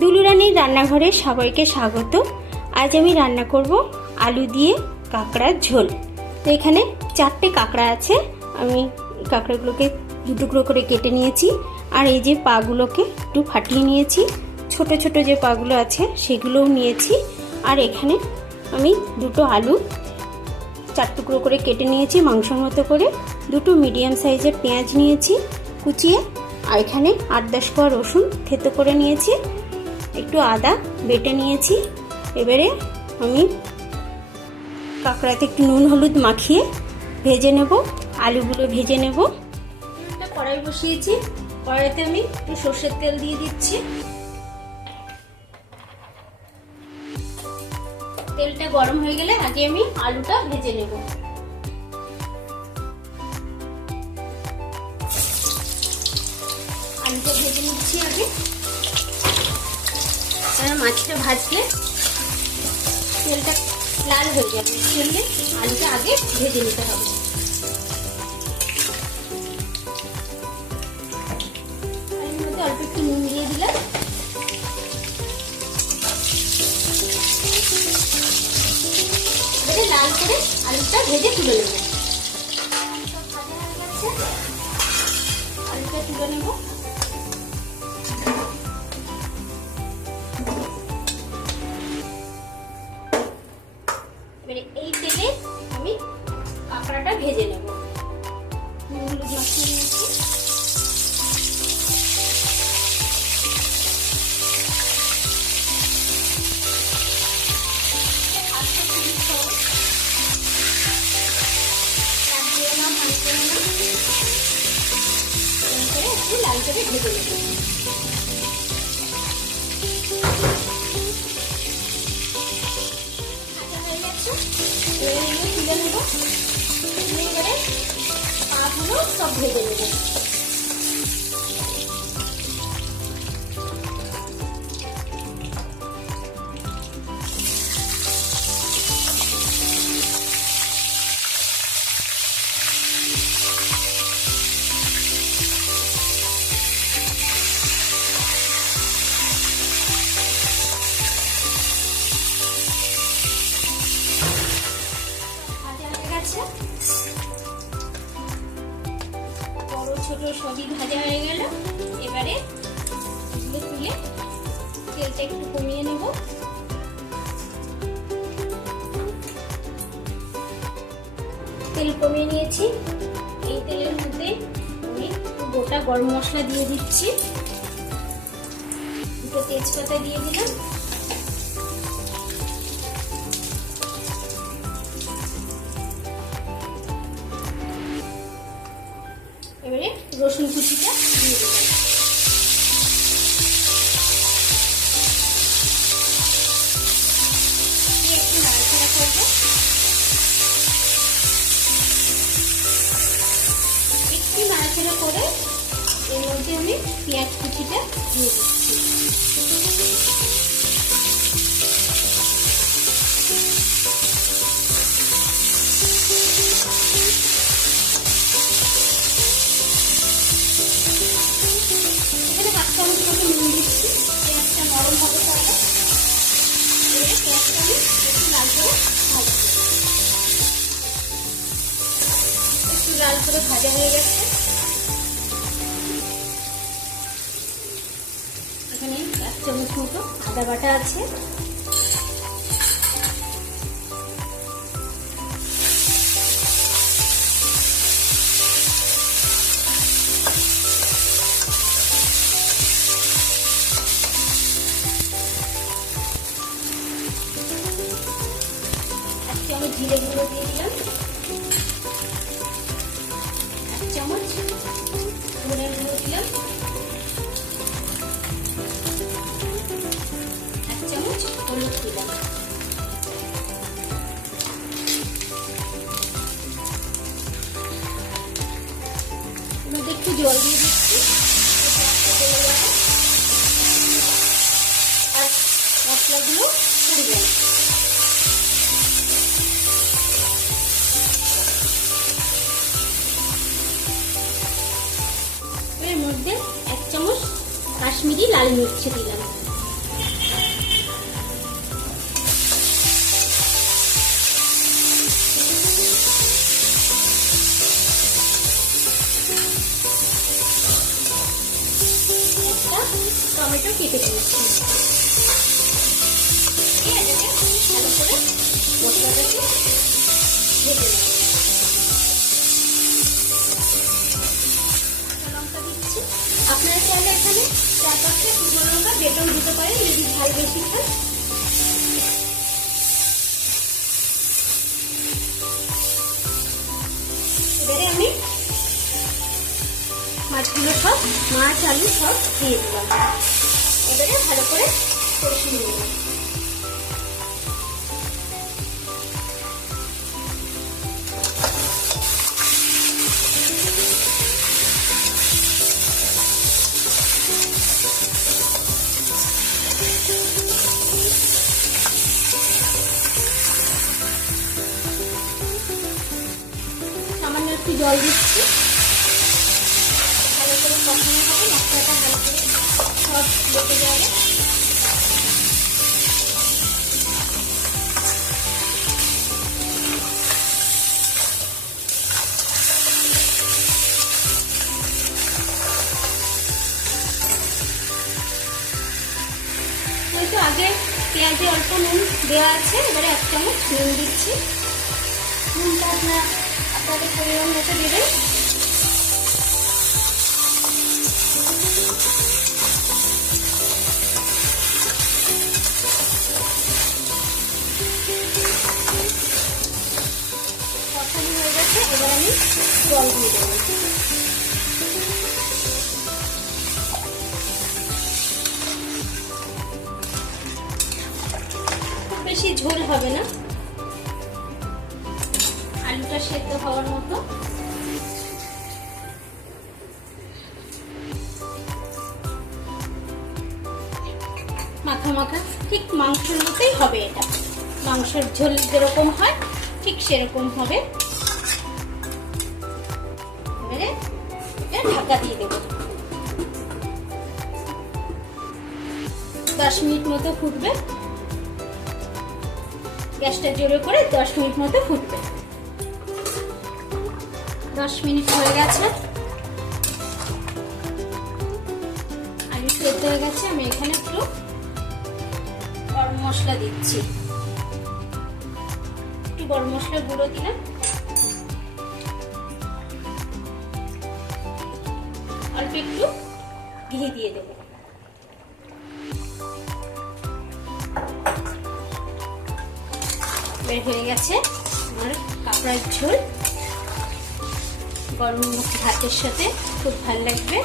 দুলুরানির রান্নাঘরে সবাইকে স্বাগত। আজ আমি রান্না করব আলু দিয়ে কাঁকড়ার ঝোল। তো এখানে চারটে কাঁকড়া আছে। আমি কাঁকড়াগুলোকে টুকরো করে কেটে নিয়েছি। আর এই যে পাগুলোকে একটু ফাটিয়ে নিয়েছি। ছোট ছোট যে পাগুলো আছে সেগুলোও নিয়েছি। আর এখানে আমি দুটো আলু চার টুকরো করে কেটে নিয়েছি মাংসর মতো করে। দুটো মিডিয়াম সাইজের পেঁয়াজ নিয়েছি কুচিয়ে। আর এখানে আট দশ কোয়া রসুন থেতো করে নিয়েছি। একটু আদা বেটে নিয়েছি। এবারে আমি কাঁকড়াতে একটু নুন, হলুদ মাখিয়ে ভেজে নেব, আলুগুলো ভেজে নেব। একটা কড়াই বসিয়েছি, কড়াইতে আমি একটু সর্ষের তেল দিয়ে দিচ্ছি। তেলটা গরম হয়ে গেলে আগে আমি আলুটা ভেজে নেব। আর মাছটা ভাজলে তেলটা লাল হয়ে যাবে। জন্য আলুটা আগে ভেজে নিতে হবে। আলুর মধ্যে অল্প একটু নুন দিয়ে দিলাম। লাল করে আলুটা ভেজে তুলে নেব। আলুটা তুলে নেব। এবারে এই তেলে আমি কাঁকড়াটা ভেজে নেব। নুন হলুদ মাখিয়ে লাল করে ভেজে নেব। হয়ে গেছে এবারে এগুলো তুলে নেব তুলে এবারে পাগুলো সব ভেজে নেব গেছে বড়, ছোট সবই ভাজা হয়ে গেল। এবারে এগুলো তুলে তেলটা একটু কমিয়ে নেব। তেল কমিয়ে নিয়েছি। এই তেলের মধ্যে আমি গোটা গরম মশলা দিয়ে দিচ্ছি। দুটো তেজপাতা দিয়ে দিলাম। এবারে রসুন কুচিটা দিয়ে দিলাম একটু নাড়াচাড়া একটু নাড়াচাড়া করে এর মধ্যে আমি পেঁয়াজ কুচিটা দিয়ে দিচ্ছি। করে ভাজা হয়ে গেছে। এখানে এক চামচ মতো আদা বাটা আছে। জিরে গুঁড়ো কাশ্মীরি লাল মিরচে দিলাম। টমেটো কেটে দিয়েছি মশলাটাকে দিচ্ছি। আপনারা চাইলে এখানে চার পাঁচটা লঙ্কা, বেটন দিতে পারেন, যদি ঝাল বেশি খান। এবারে আমি মাছগুলো সব, মাছ, আলু সব দিয়ে দিলাম। জল দিচ্ছি। ভালো করে কষানো হবে, মশলাটা ভালো করে সব লেগে যাবে আগে পেঁয়াজে অল্প নুন দেওয়া আছে, এবারে এক চামচ নুন দিচ্ছি। নুনটা আপনার আপনাদের পরিমাণ মতো এবার আমি জল দেবো বেশি ঝোল হবে না। আলুটা সেদ্ধ হওয়ার মতো। মাখা মাখা, ঠিক মাংসের মতোই হবে এটা। মাংসের ঝোল যেরকম হয়, ঠিক সেরকম হবে। ঢাকা দিয়ে দেবো। দশ মিনিট মতো ফুটবে। গ্যাসটা জোরে করে দশ মিনিট মতো ফুটবে। দশ মিনিট হয়ে গেছে। আলু সেদ্ধ হয়ে গেছে, আমি এখানে একটু গরম মশলা দিচ্ছি। একটু গরম মশলা গুঁড়ো দিলাম। অল্প একটু ঘি দিয়ে দেবো। বের হয়ে গেছে আমার কাঁকড়ার ঝোল। গরম ভাতের সাথে খুব ভালো লাগবে।